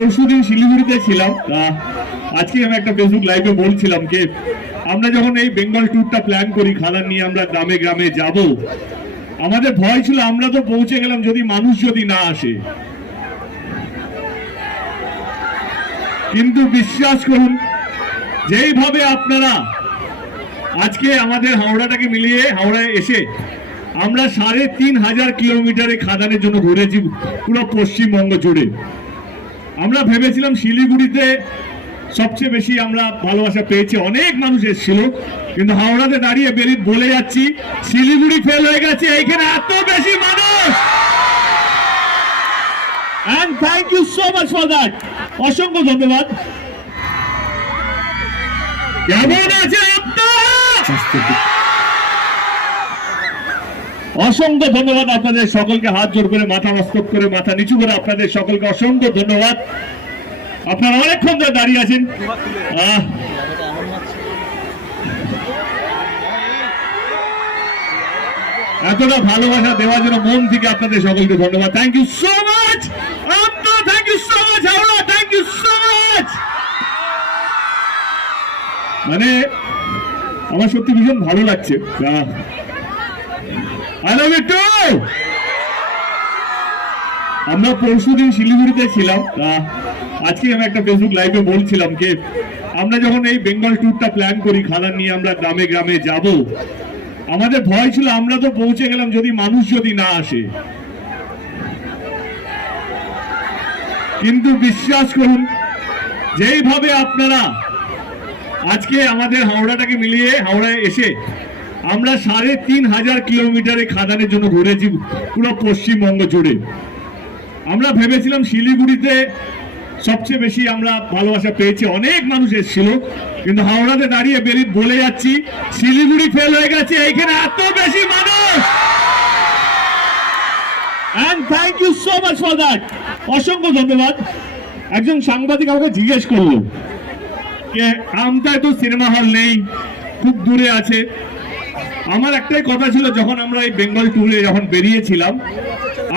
পরশুদিন শিলিগুড়িতে ছিলাম। আজকে আমি একটা ফেসবুক লাইভে বলছিলাম যে, আমরা যখন এই বেঙ্গল ট্যুরটা প্ল্যান করি, খাদান নিয়ে আমরা গ্রামে গ্রামে যাব, আমাদের ভয় ছিল আমরা তো পৌঁছে গেলাম যদি মানুষ যদি না আসে। কিন্তু বিশ্বাস করুন, যেইভাবে আপনারা আজকে আমাদের হাওড়াটাকে মিলিয়ে হাওড়ায় এসে আমরা সাড়ে তিন হাজার কিলোমিটারে খাদানের জন্য ঘুরেছি পুরো পশ্চিমবঙ্গ জুড়ে। আমরা ভেবেছিলাম শিলিগুড়িতে সবচেয়ে বেশি আমরা ভালোবাসা পেয়েছি। অনেক মানুষ এসেছিল, কিন্তু হাওড়াতে দাঁড়িয়ে বেরি বলে যাচ্ছি, শিলিগুড়ি ফেল হয়ে গেছে, এইখানে এত বেশি মানুষ! থ্যাংক ইউ সো অসংখ্য ধন্যবাদ। কেমন আছে আপনার? অসংখ্য ধন্যবাদ আপনাদের সকলকে। হাত জোর করে, মাথা মস্তক করে, মাথা নিচু করে আপনাদের সকলকে অসংখ্য ধন্যবাদ। আপনারা অনেকক্ষণ ধরে দাঁড়িয়ে আছেন। এতটা ভালোবাসা দেওয়ার জন্য মন থেকে আপনাদের সকলকে ধন্যবাদ। Thank you so much thank you so much thank you so much মানে আমার সত্যি ভীষণ ভালো লাগছে। আমরা পরশুদিন শিলিগুড়িতে ছিলাম। আজকে আমি একটা ফেসবুক লাইভে বলছিলাম যে, আমরা যখন এই বেঙ্গল ট্যুরটা প্ল্যান করি, খাদান নিয়ে আমরা গ্রামে গ্রামে যাব, আমাদের ভয় ছিল আমরা তো পৌঁছে গেলাম যদি মানুষ যদি না আসে। কিন্তু বিশ্বাস করুন, যেইভাবে আপনারা আজকে আমাদের হাওড়াটাকে মিলিয়ে হাওড়ায় এসে আমরা সাড়ে তিন হাজার কিলোমিটারে খাদানের জন্য ঘুরেছি পুরো পশ্চিমবঙ্গ জুড়ে। আমরা ভেবেছিলাম শিলিগুড়িতে সবচেয়ে বেশি আমরা ভালোবাসা পেয়েছি। অনেক মানুষ এসেছিল, কিন্তু হাওড়াতে দাঁড়িয়ে বেরি বলে যাচ্ছি, শিলিগুড়ি ফেল হয়ে গেছে, এইখানে এত বেশি মানুষ! Thank you so much for that অসংখ্য ধন্যবাদ। একজন সাংবাদিক আমাকে জিজ্ঞেস করল যে, আমতায় তো সিনেমা হল নেই, খুব দূরে আছে। আমার একটাই কথা ছিল, যখন আমরা এই বেঙ্গল ট্যুরে যখন বেরিয়েছিলাম,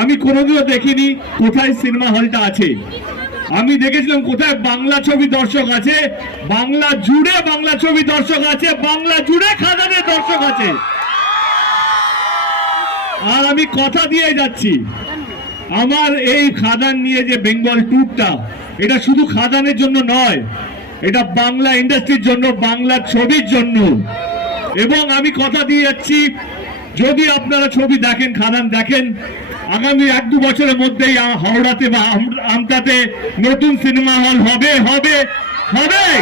আমি কোনোদিনও দেখিনি কোথায় সিনেমা হলটা আছে। আমি দেখেছিলাম কোথায় বাংলা ছবি দর্শক আছে, বাংলা জুড়ে বাংলা ছবি দর্শক আছে, বাংলা জুড়ে খাদানের দর্শক আছে। আর আমি কথা দিয়ে যাচ্ছি, আমার এই খাদান নিয়ে যে বেঙ্গল ট্যুরটা এটা শুধু খাদানের জন্য নয়, এটা বাংলা ইন্ডাস্ট্রির জন্য, বাংলা ছবির জন্য। এবং আমি কথা দিয়ে যাচ্ছি, যদি আপনারা ছবি দেখেন, খাদান দেখেন, আগামী এক দু বছরের মধ্যেই হাওড়াতে বা আম- আমতাতে নতুন সিনেমা হল হবে হবে হবে।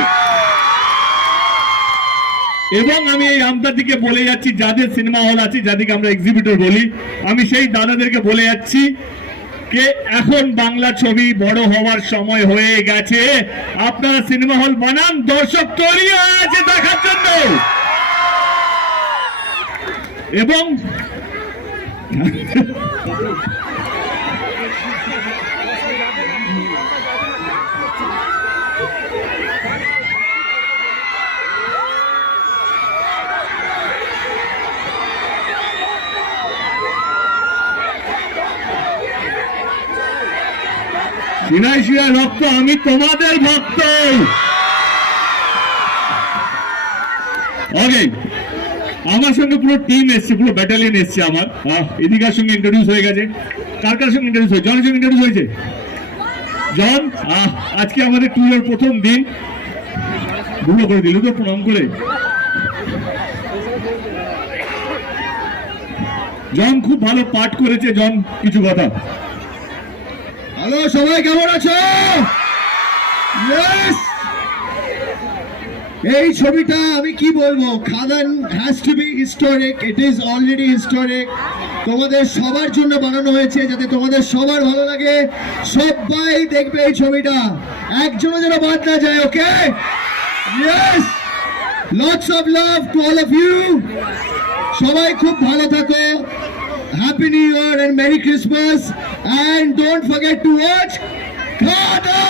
এবং আমি এই আমতাদিকে বলে যাচ্ছি, যাদের সিনেমা হল আছে, যাদেরকে আমরা এক্সিবিটর বলি, আমি সেই দাদাদেরকে বলে যাচ্ছি কে এখন বাংলা ছবি বড় হওয়ার সময় হয়ে গেছে, আপনারা সিনেমা হল বানান, দর্শক তৈরি আছে দেখার জন্য। এবং সিনাই রক্ত আমি তোমাদের ভক্ত ওকে আমার সঙ্গে পুরো টিম এসছে, পুরো ব্যাটালিয়ন এসছে আমার। এদিকার সঙ্গে ইন্ট্রোডিউস হয়ে গেছে। কার কার সঙ্গে ইন্ট্রোডিউস হয়েছে? জনের সঙ্গে ইন্ট্রোডিউস হয়েছে? জন? আজকে আমাদের ট্যুরের প্রথম দিন। ভুলো করে দিল তো, প্রণাম করে। জন খুব ভালো পাঠ করেছে, জন, কিছু কথা। হ্যালো, সবাই কেমন আছো? Yes! এই ছবিটা আমি কি বলব? Khadaan has to be historic it is already historic তোমাদের সবার জন্য বানানো হয়েছে যাতে তোমাদের সবার ভালো লাগে। সবাই দেখবে এই ছবিটা। একজনও যেন বাদ না যায় okay yes lots of love to all of you সবাই খুব ভালো থাকো। Happy New Year and merry Christmas and don't forget to watch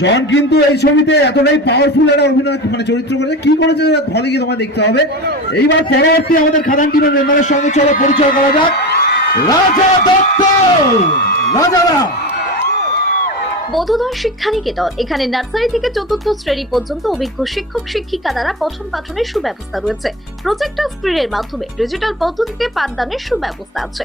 Khadaan কিন্তু এই ছবিতে এতটাই পাওয়ারফুল একটা অভিনয় মানে চরিত্র করেছে। কি করেছে হলে গিয়ে তোমার দেখতে হবে। এইবার পরবর্তী আমাদের খাদান টিমের মেম্বারের সঙ্গে চলো, পরিচয় করা যাক। রাজা দত্ত! রাজারা বোধোদয় শিক্ষানিকেতন, এখানে নার্সারি থেকে চতুর্থ শ্রেণি পর্যন্ত অভিজ্ঞ শিক্ষক, শিক্ষিকা দ্বারা পঠন পাঠনের সুব্যবস্থা রয়েছে। প্রজেক্টর স্ক্রিনের মাধ্যমে ডিজিটাল পদ্ধতিতে পাঠদানের সুব্যবস্থা আছে।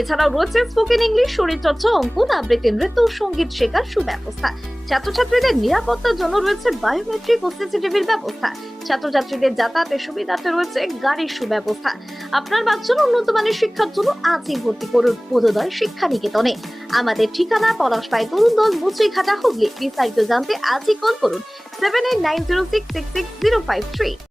এছাড়াও রয়েছে স্পোকেন ইংলিশ শরীরচর্চা, অঙ্কন, আবৃত্তি, নৃত্য সংগীত শেখার সুব্যবস্থা। ছাত্রছাত্রীদের নিরাপত্তার জন্য রয়েছে বায়োমেট্রিক ও সিসিটিভির ব্যবস্থা। ছাত্রছাত্রীদের যাতায়াতের সুবিধাতে রয়েছে গাড়ির সুব্যবস্থা। আপনার বাচ্চার উন্নত মানের শিক্ষার জন্য আজই ভর্তি করুন বোধোদয় শিক্ষা নিকেতনে আমাদের ঠিকানা পলাশ পাই তরুণ দল, মুচুইঘাটা, হুগলি। বিস্তারিত জানতে আজই কল করুন seven eight nine zero six six six zero five three